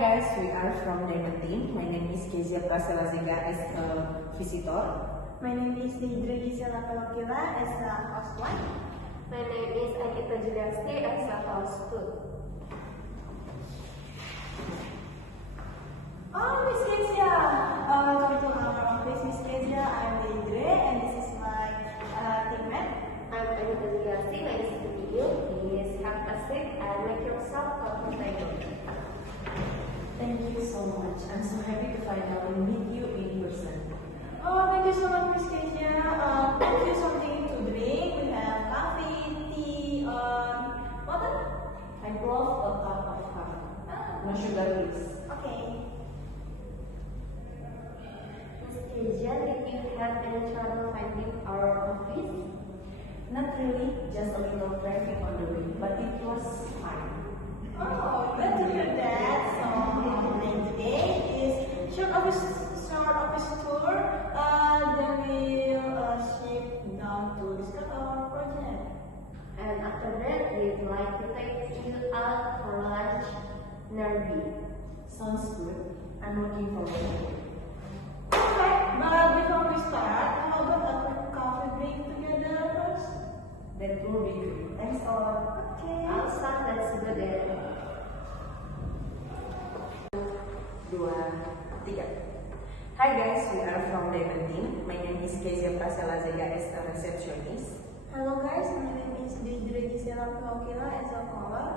guys, we are from Diamond Team. My name is Kezia Praselazega as a visitor. My name is Deidre Gisela Pelokila as the host one. My name is Anita Juliasti as a host 2. Oh, Miss Kezia! Welcome to our office, Miss Kezia. I'm Deidre and this is my teammate. I'm Anita Juliasti. Nice to meet you. Please have a seat and make yourself comfortable. Thank you so much. I'm so happy to finally meet you in person. Oh, thank you so much, Miss Kezia. Thank you something to drink. We have coffee, tea, water. I brought a cup of coffee. No sugar, please. Okay. Ms. Kezia, did you have any trouble finding our office? Not really, just a little traffic on the way, but it was fine. Oh, glad to hear that. So, today is short office tour. Then we'll shift down to discuss our project. And after that, we'd like to take you out for lunch nearby. Sounds good. I'm looking forward to it. Okay, but before we start, how about a quick coffee break together first? That will be good. Thanks a lot. Okay. Outside, let's go there. 2, 3. Hi guys, we are from Diamond Team. My name is Kezia Praselazega as a receptionist. Hello guys, my name is Deidre Gisela Pelokila as a caller.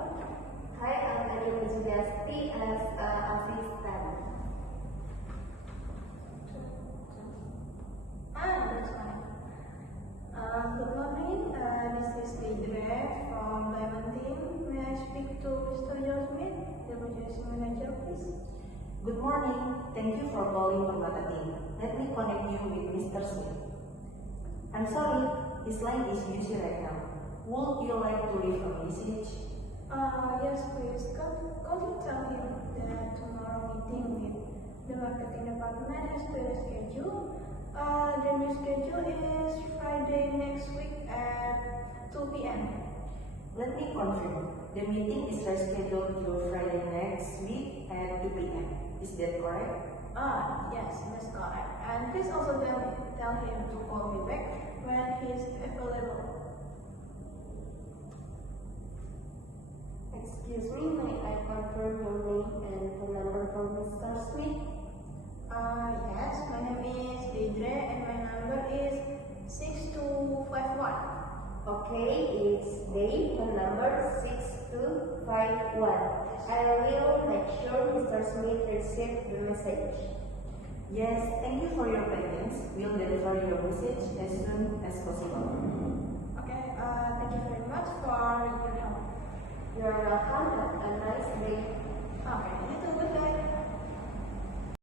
Hi, I'm Anita Juliasti as an assistant. That's fine. Good morning, this is Deidre from Diamond Team. May I speak to Mr. George Smith, the purchasing manager, please? Good morning. Thank you for calling Permata Team. Let me connect you with Mr. Smith. I'm sorry, his line is busy right now. Would you like to leave a message? Yes, please. Could you tell him that tomorrow meeting with the marketing department has been scheduled? The new schedule is Friday next week at 2 p.m. Let me confirm. The meeting is rescheduled to Friday next week at 2 p.m. Is that correct? Yes, that's correct. And please also tell him to call me back when he's available. Excuse me, may I confirm your name and phone number for Mr. Smith? Yes, my name is Deidre and my number is 6251. Okay, it's Dave, the number 6251. I will make sure Mr. Smith receives the message. Yes, thank you for your patience. We'll deliver your message as soon as possible. Okay, thank you very much for your help. You're welcome. Have a nice day. Okay, you too. Goodbye.